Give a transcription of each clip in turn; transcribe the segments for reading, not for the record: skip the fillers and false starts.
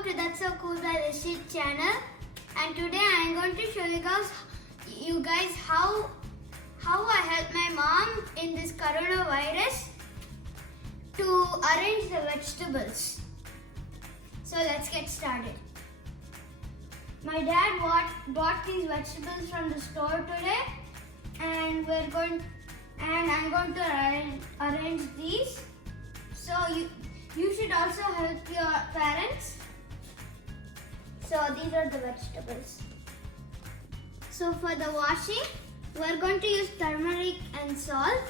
welcome to That's So Cool by Lishith channel, and today I am going to show you guys how I helped my mom in this coronavirus to arrange the vegetables. So let's get started. My dad bought these vegetables from the store today, and I'm going to arrange these. So you should also help your parents. So these are the vegetables. So for the washing, we're going to use turmeric and salt.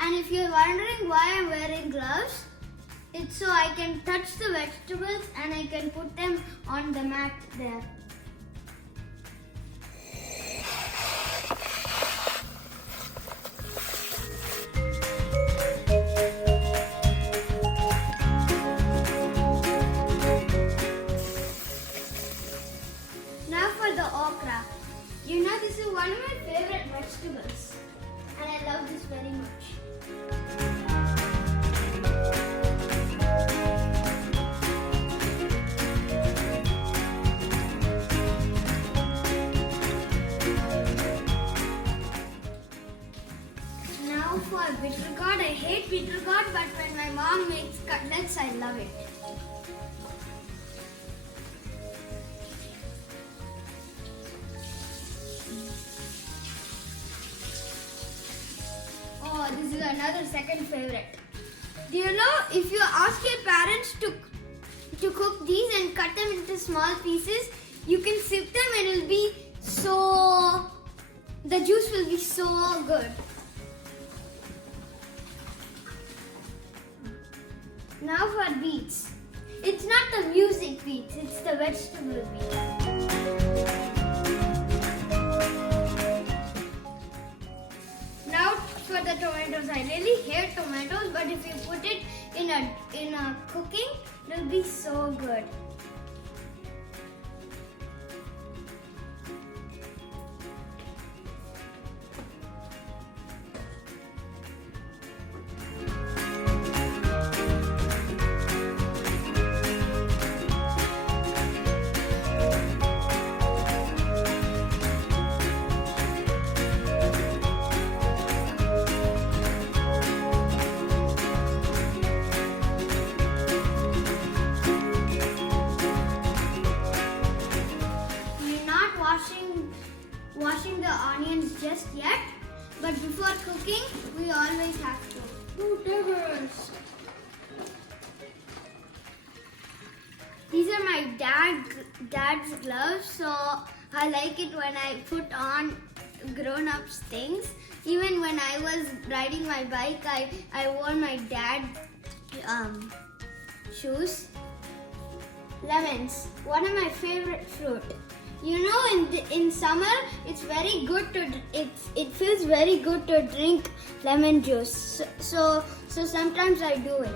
And if you're wondering why I'm wearing gloves, it's so I can touch the vegetables and I can put them on the mat there. Now for the okra. You know, this is one of my favorite vegetables and I love this very much. Now for bitter gourd. I hate bitter gourd, but when my mom makes cutlets, I love it. Oh, this is another second favorite. Do you know, if you ask your parents to cook these and cut them into small pieces, you can sip them and it'll be the juice will be so good. Now for beets. It's not the music beets, it's the vegetable beets. Now for the tomatoes. I really hate tomatoes, but if you put it in a cooking, it'll be so good. Washing the onions just yet, but before cooking, we always have to. Oh, daggers. These are my dad's gloves, so I like it when I put on grown-ups things. Even when I was riding my bike, I wore my dad's shoes. Lemons, one of my favorite fruit. You know, in summer, it's very good it feels very good to drink lemon juice. So sometimes I do it.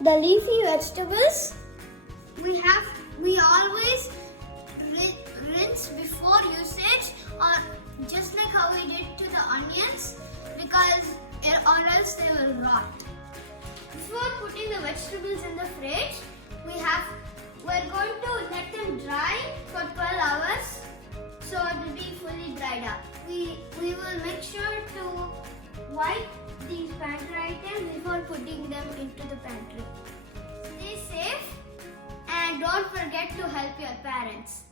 The leafy vegetables, we always rinse before usage, or just like how we did to the onions, or else they will rot. Before putting the vegetables in the fridge, we're going to let them dry for 12 hours so it will be fully dried up. We will make sure to wipe these pantry items before putting them into the pantry. Stay safe and don't forget to help your parents.